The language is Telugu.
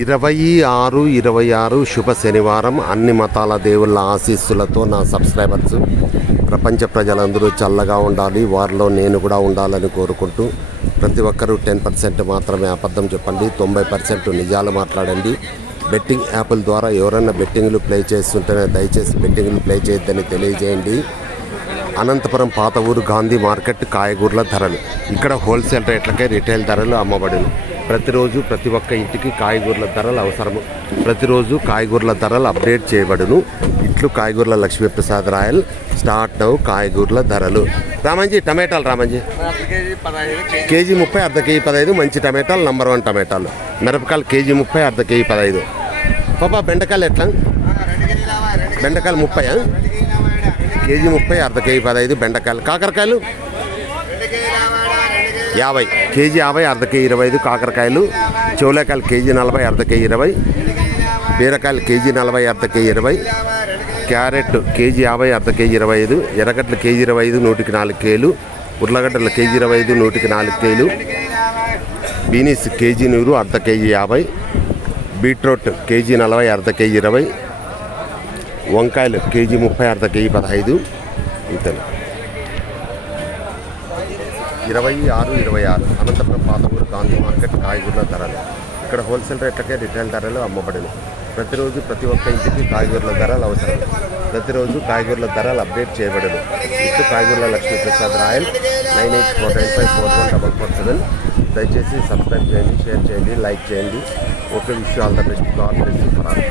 26/26 శుభ శనివారం. అన్ని మతాల దేవుళ్ళ ఆశీస్సులతో నా సబ్స్క్రైబర్స్ ప్రపంచ ప్రజలందరూ చల్లగా ఉండాలి, వారిలో నేను కూడా ఉండాలని కోరుకుంటూ ప్రతి ఒక్కరూ 10% మాత్రమే అబద్ధం చెప్పండి, 90% నిజాలు మాట్లాడండి. బెట్టింగ్ యాప్ల ద్వారా ఎవరైనా బెట్టింగ్లు ప్లే చేస్తుంటేనే దయచేసి బెట్టింగ్లు ప్లే చేయొద్దని తెలియజేయండి. అనంతపురం పాత ఊరు గాంధీ మార్కెట్ కాయగూరల ధరలు. ఇక్కడ హోల్సేల్ రేట్లకే రిటైల్ ధరలు అమ్మబడును. ప్రతిరోజు ప్రతి ఒక్క ఇంటికి కాయగూరల ధరలు అవసరము. ప్రతిరోజు కాయగూరల ధరలు అప్డేట్ చేయబడును. ఇట్లు కాయగూరల లక్ష్మీప్రసాద్ రాయల్ స్టార్ట్ నౌ. కాయగూరల ధరలు. రామంజీ టమాటాలు రామంజీ కేజీ 30, అర్ధ కేజీ 15. మంచి టమాటాలు నంబర్ 1 టమాటాలు. మిరపకాయలు కేజీ 30, అర్ధ కేజీ 15. పాపా బెండకాయలు ఎట్లా? బెండకాయలు 30 కేజీ 30, అర్ధ కేజీ 15 బెండకాయలు. కాకరకాయలు 50 కేజీ 50, అర్ధ కేజీ 25 కాకరకాయలు. చోలేకాయలు కేజీ 40, అర్ధ కేజీ 20. బీరకాయలు కేజీ 40, అర్ధ కేజీ 20. క్యారెట్ కేజీ 50, అర్ధ కేజీ 25. ఎర్రగడ్డలు కేజీ 25, 100కి 4 కేలు. ఉర్లగడ్డలు కేజీ 25, 100కి 4 కేలు. బీనీస్ కేజీ 100, అర్ధ కేజీ 50. బీట్రూట్ కేజీ 40, అర్ధ కేజీ 20. వంకాయలు కేజీ 30, అర్ధ కేజీ 15. ఇంతలు 26/26 అనంతపురం పాత ఊరు గాంధీ మార్కెట్ కాయగూరల ధరలు. ఇక్కడ హోల్సేల్ రేట్లకే రిటైల్ ధరలు అమ్మబడును. ప్రతిరోజు ప్రతి ఒక్క ఇంటికి కాయగూరల ధరలు అవసరం. ప్రతిరోజు కాయగూరల ధరలు అప్డేట్ చేయబడును. ఇటు కాయగూరల లక్ష్మీప్రసాద్ రాయల్ 9849541447. దయచేసి సబ్స్క్రైబ్ చేయండి, షేర్ చేయండి, లైక్ చేయండి. Okay, wish all the best. God bless you for all.